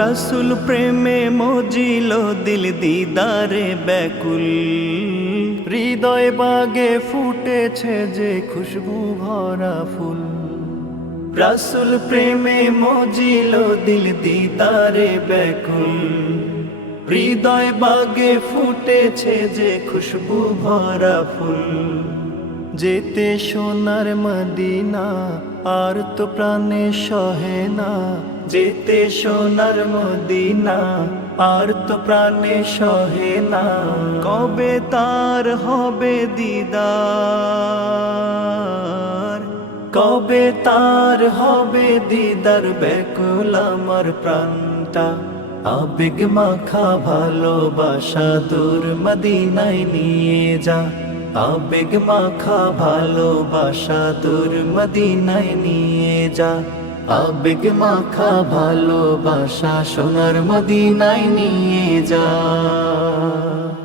রাসূল প্রেমে মজিল দিল দিদারে ব্যাকুল, হৃদয় বাগে ফুটেছে যে খুশবু ভরা ফুল। রাসূল প্রেমে মজিল দিল দিদারে ব্যাকুল, হৃদয় বাগে ফুটেছে যে খুশবু ভরা ফুল। যেতে সোনার মদিনা আর তো প্রাণে সহে না, যেতে সোনার মদিনা আর তো প্রাণে সহে না। কবে তার হবে দিদার, কবে তার হবে দিদার, ব্যাকুল আমার প্রাণটা। আবেগ মাখা ভালোবাসা দূর মদিনায় নিয়ে যা, আবেগ মাখা ভালোবাসা দূর মদিনায় নিয়ে যা, আবেগ মাখা ভালোবাসা সোনার মদিনায় নিয়ে যা।